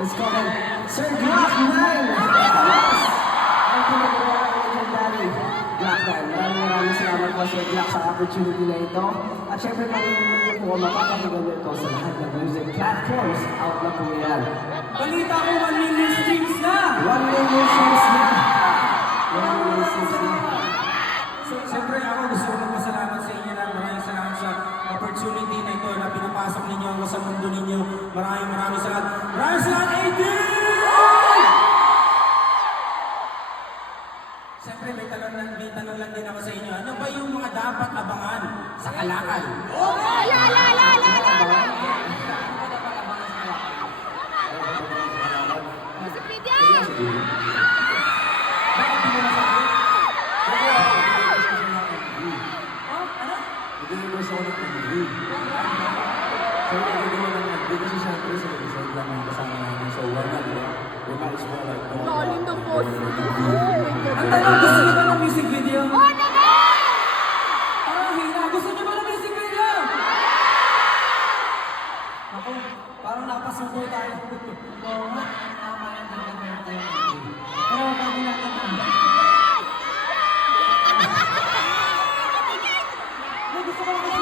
Let's call him Sir Glock 9! Yes! Ang pinagawa ng legendary Glock 9. Maraming salamat po Sir Glock sa opportunity na ito. At syempre marinig niyo po mapapakinggan niyo ito sa lahat ng music platforms. Out na po yan. Balita ko 1 million streams na! 1 million streams na! 1 million streams na. Siyempre ako gusto ko magpasalamat sa inyo na maraming salamat sa opportunity na ito na pinapasok ninyo ako sa mundo ninyo. Maraming salamat. Maraming salamat, AD! Siyempre may tanong lang din ako sa inyo. Ano ba yung mga dapat abangan sa Kalakal? Gusto ko ng MV. So, nagagawa ng MV kasi syempre sa episode lang ang kasama namin. So, why not, diba? We might as well, like, Lalim ng pose. Ang tanong, gusto niyo ba ng music video? Parang hina, gusto niyo ba ng music video? Ako, parang napasuko tayo. Oo nga, tama yan, dapat meron tayong MV. Pero bago natin gusto ko lang kasi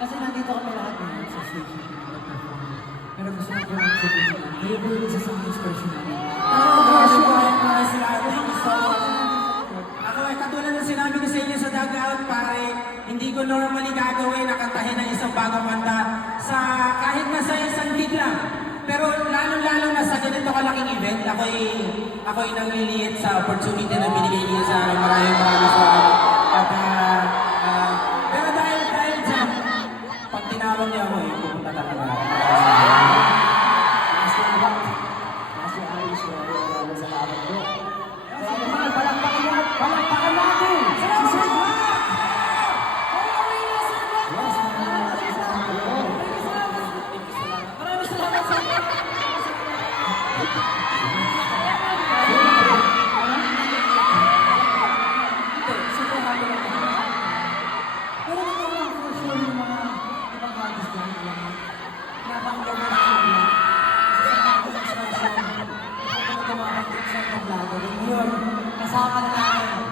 kasi nandito kami lahat ngayon sa stage na pinag-perform. Pero gusto ko lang sa video. Kayo po yung isa sa mga expression namin. Ako ay katulad ng sinabi ko sa inyo sa dugout, pare, hindi ko normally gagawin na kantahin ng isang bagong kanta sa kahit nasa isang gig lang. Pero lalo-lalo na sa ganito kalaking event, ako'y nangliliit sa opportunity na binigay niya sa akin. Maraming salamat. At pero dahil dyan, pag tinawag niya ako, pupunta talaga. Master Irish, maraming salamat po. Kaya naman, palakpakan natin! Si Sir Glock! Yes, maraming salamat po. Maraming salamat sa inyo. Super happy lang ako. Pero ito lang for sure yung mga ibang artist dyan. Napakaganda na sila. Sa mga expression. Ito na tumakakit sa mga vlogger. Ngayon, kasama na namin.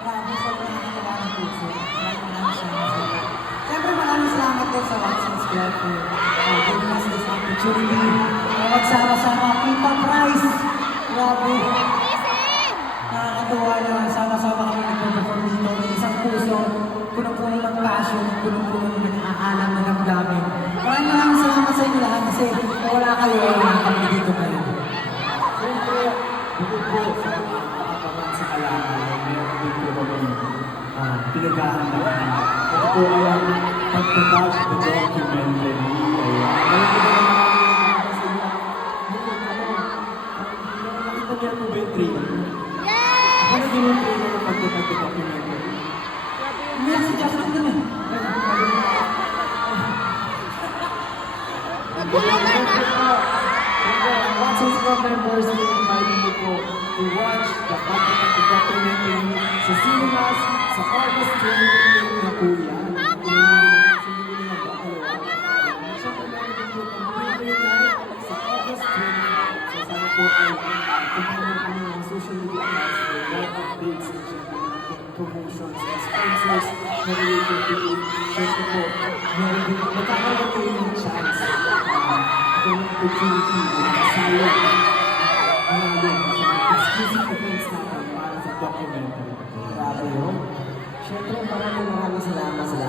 Grabe, sobrang nakatawa ng puso. Maraming salamat sa inyo. Siyempre maraming salamat din sa Watson's Club for giving us this opportunity. Magsama-sama Kita Price. Grabe. Nakakatuwa na sama-sama kami nagpo-perform dito. May isang puso, punong-puno ng passion, punong-puno ng naaalam na damdamin. Maraming salamat sa inyo lahat kasi kung wala kayo, wala kami dito ngayon. Siyempre, bukod po sa mga nakakaman sa Kalakal, meron din po kami pinaghahandaan. Ito po ay ang pagtatag na documentary. Ayan. Nakita niya po ba yung trailer? Ano din yung trailer ng pagtatag na documentary? Hindi lang si Jasmine dun eh. Watson's Club members, we invite you po to watch the pagtatag na documentary sa cinemas, sa August 28 na po yan. Sa August 28, so sana po ay kumpanan kami ng social media accounts for more updates and syempre promotions and sponsors na related to it. Syempre po, meron din magkakaroon kayo ng chance ito yung opportunity na kasaya sa exclusive events natin para sa documentary. Grabe yun. Syempre, maraming salamat sa lahat.